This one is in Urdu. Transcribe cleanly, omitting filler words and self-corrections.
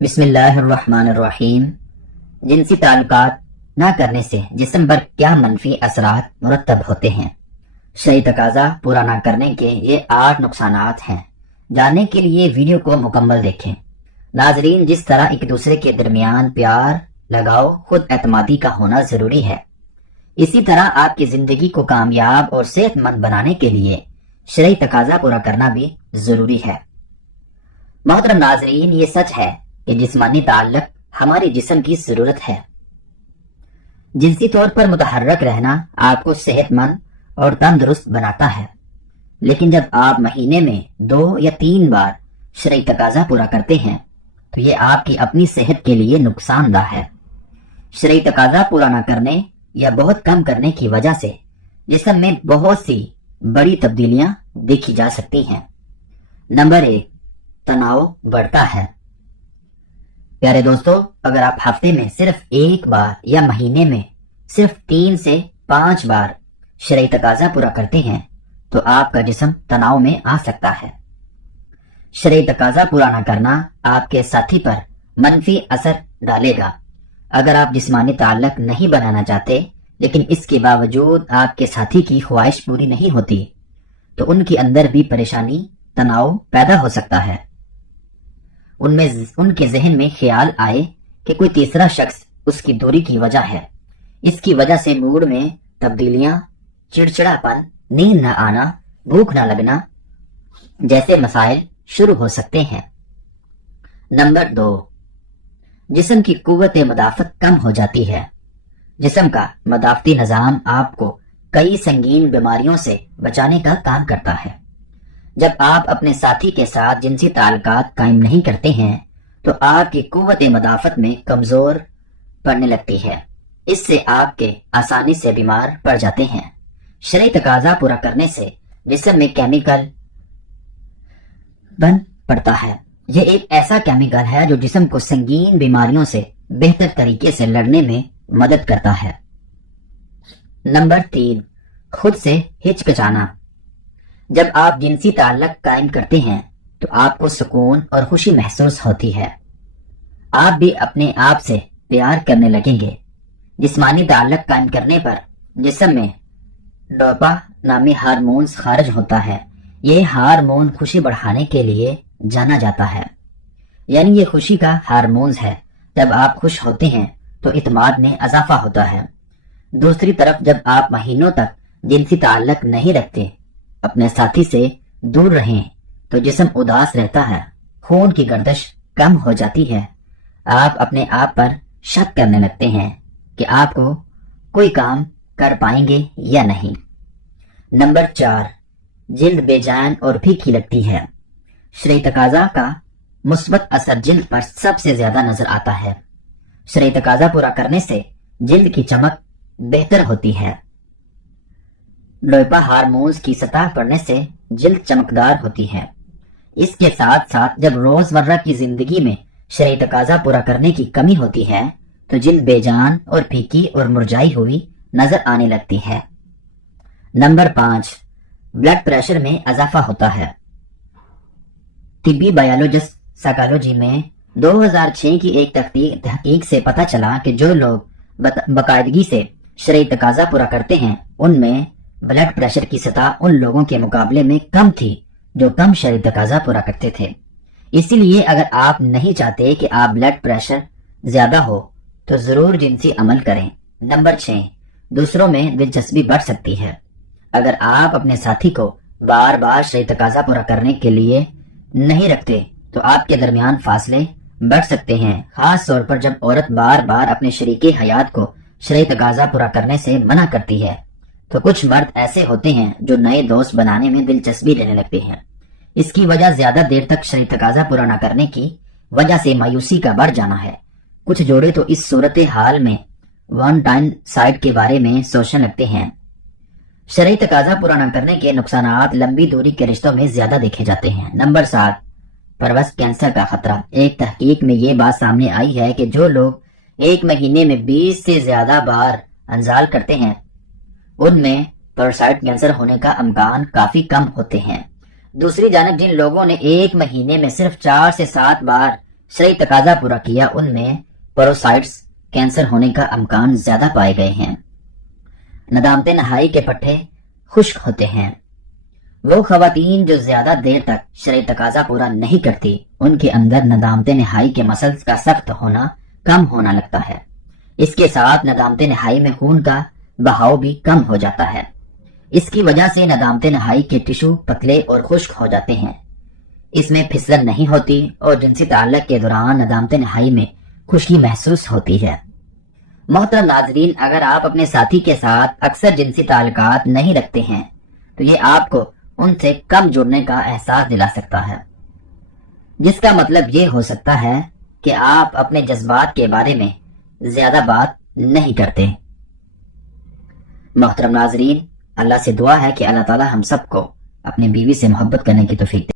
بسم اللہ الرحمن الرحیم۔ جنسی تعلقات نہ کرنے سے جسم پر کیا منفی اثرات مرتب ہوتے ہیں؟ شرعی تقاضا پورا نہ کرنے کے یہ 8 نقصانات ہیں۔ جاننے کے لیے ویڈیو کو مکمل دیکھیں۔ ناظرین، جس طرح ایک دوسرے کے درمیان پیار، لگاؤ، خود اعتمادی کا ہونا ضروری ہے، اسی طرح آپ کی زندگی کو کامیاب اور صحت مند بنانے کے لیے شرعی تقاضا پورا کرنا بھی ضروری ہے۔ محترم ناظرین، یہ سچ ہے کہ جسمانی تعلق ہمارے جسم کی ضرورت ہے۔ جنسی طور پر متحرک رہنا آپ کو صحت مند اور تندرست بناتا ہے، لیکن جب آپ مہینے میں 2 یا 3 بار شرعی تقاضا پورا کرتے ہیں تو یہ آپ کی اپنی صحت کے لیے نقصان دہ ہے۔ شرعی تقاضا پورا نہ کرنے یا بہت کم کرنے کی وجہ سے جسم میں بہت سی بڑی تبدیلیاں دیکھی جا سکتی ہیں۔ نمبر 1، تناؤ بڑھتا ہے۔ پیارے دوستو، اگر آپ ہفتے میں صرف 1 بار یا مہینے میں صرف 3 سے 5 بار شرعی تقاضا پورا کرتے ہیں تو آپ کا جسم تناؤ میں آ سکتا ہے۔ شرعی تقاضا پورا نہ کرنا آپ کے ساتھی پر منفی اثر ڈالے گا۔ اگر آپ جسمانی تعلق نہیں بنانا چاہتے لیکن اس کے باوجود آپ کے ساتھی کی خواہش پوری نہیں ہوتی تو ان کے اندر بھی پریشانی، تناؤ پیدا ہو سکتا ہے۔ ان کے ذہن میں خیال آئے کہ کوئی تیسرا شخص اس کی دوری کی وجہ ہے۔ اس کی وجہ سے موڈ میں تبدیلیاں، چڑچڑاپن، نیند نہ آنا، بھوک نہ لگنا جیسے مسائل شروع ہو سکتے ہیں۔ نمبر 2، جسم کی قوت مدافعت کم ہو جاتی ہے۔ جسم کا مدافعتی نظام آپ کو کئی سنگین بیماریوں سے بچانے کا کام کرتا ہے۔ جب آپ اپنے ساتھی کے ساتھ جنسی تعلقات قائم نہیں کرتے ہیں تو آپ کی قوت مدافعت میں کمزور پڑنے لگتی ہے۔ اس سے آپ کے آسانی سے بیمار پڑ جاتے ہیں۔ شرعی تقاضا پورا کرنے سے جسم میں کیمیکل بن پڑتا ہے۔ یہ ایک ایسا کیمیکل ہے جو جسم کو سنگین بیماریوں سے بہتر طریقے سے لڑنے میں مدد کرتا ہے۔ نمبر 3، خود سے ہچکچانا۔ جب آپ جنسی تعلق قائم کرتے ہیں تو آپ کو سکون اور خوشی محسوس ہوتی ہے۔ آپ بھی اپنے آپ سے پیار کرنے لگیں گے۔ جسمانی تعلق قائم کرنے پر جسم میں ڈوپا نامی ہارمونز خارج ہوتا ہے۔ یہ ہارمون خوشی بڑھانے کے لیے جانا جاتا ہے، یعنی یہ خوشی کا ہارمونز ہے۔ جب آپ خوش ہوتے ہیں تو اعتماد میں اضافہ ہوتا ہے۔ دوسری طرف جب آپ مہینوں تک جنسی تعلق نہیں رکھتے، اپنے ساتھی سے دور رہیں تو جسم اداس رہتا ہے، خون کی گردش کم ہو جاتی ہے، آپ اپنے آپ پر شک کرنے لگتے ہیں کہ آپ کو کوئی کام کر پائیں گے یا نہیں۔ نمبر 4، جلد بے جان اور پھیکی لگتی ہے۔ شرعی تقاضا کا مثبت اثر جلد پر سب سے زیادہ نظر آتا ہے۔ شرعی تقاضا پورا کرنے سے جلد کی چمک بہتر ہوتی ہے۔ ڈوپا ہارمونز کی سطح بڑھنے سے جلد چمکدار ہوتی ہے۔ اس کے ساتھ ساتھ جب روزمرہ کی زندگی میں شرعی تقاضا پورا کرنے کی کمی ہوتی ہے تو جلد بے جان اور پھیکی اور مرجھائی ہوئی نظر آنے لگتی ہے۔ نمبر 5، بلڈ پریشر میں اضافہ ہوتا ہے۔ طبی بایولوجسٹ سائیکالوجی میں 2006 کی ایک تحقیق سے پتہ چلا کہ جو لوگ باقاعدگی سے شرعی تقاضا پورا کرتے ہیں ان میں بلڈ پریشر کی سطح ان لوگوں کے مقابلے میں کم تھی جو کم شرعی تقاضا پورا کرتے تھے۔ اسی لیے اگر آپ نہیں چاہتے کہ آپ بلڈ پریشر زیادہ ہو تو ضرور جنسی عمل کریں۔ نمبر 6، دوسروں میں دلچسپی بڑھ سکتی ہے۔ اگر آپ اپنے ساتھی کو بار بار شرعی تقاضا پورا کرنے کے لیے نہیں رکھتے تو آپ کے درمیان فاصلے بڑھ سکتے ہیں، خاص طور پر جب عورت بار بار اپنے شریک حیات کو شرعی تقاضا پورا کرنے سے منع کرتی ہے تو کچھ مرد ایسے ہوتے ہیں جو نئے دوست بنانے میں دلچسپی لینے لگتے ہیں۔ اس کی وجہ زیادہ دیر تک شرعی تقاضا پورا نہ کرنے کی وجہ سے مایوسی کا بڑھ جانا ہے۔ کچھ جوڑے تو اس صورتحال میں ون ٹائم سائٹ کے بارے میں سوچنے لگتے ہیں۔ شرعی تقاضا پورا نہ کرنے کے نقصانات لمبی دوری کے رشتوں میں زیادہ دیکھے جاتے ہیں۔ نمبر 7، پروسٹ کینسر کا خطرہ۔ ایک تحقیق میں یہ بات سامنے آئی ہے کہ جو لوگ ایک مہینے میں 20 سے زیادہ بار انزال کرتے ہیں ان میں پروسٹیٹ کینسر ہونے کا امکان کافی کم ہوتے ہیں۔ دوسری جانب جن لوگوں نے ایک مہینے میں صرف 4 سے 7 بار شرعی تقاضا پورا کیا ان میں پروسائٹس کینسر ہونے کا امکان زیادہ پائے گئے ہیں۔ ندامت نہائی کے پٹھے خشک ہوتے ہیں۔ وہ خواتین جو زیادہ دیر تک شرعی تقاضا پورا نہیں کرتی ان کے اندر ندامت نہائی کے مسلز کا سخت ہونا کم ہونا لگتا ہے۔ اس کے ساتھ ندامت نہائی میں خون کا بہاؤ بھی کم ہو جاتا ہے۔ اس کی وجہ سے ندامت نہائی کے ٹشو پتلے اور خشک ہو جاتے ہیں۔ اس میں پھسلن نہیں ہوتی اور جنسی تعلق کے دوران ندامت نہائی میں خشکی محسوس ہوتی ہے۔ محترم ناظرین، اگر آپ اپنے ساتھی کے ساتھ اکثر جنسی تعلقات نہیں رکھتے ہیں تو یہ آپ کو ان سے کم جڑنے کا احساس دلا سکتا ہے، جس کا مطلب یہ ہو سکتا ہے کہ آپ اپنے جذبات کے بارے میں زیادہ بات نہیں کرتے۔ محترم ناظرین، اللہ سے دعا ہے کہ اللہ تعالی ہم سب کو اپنی بیوی سے محبت کرنے کی توفیق دے۔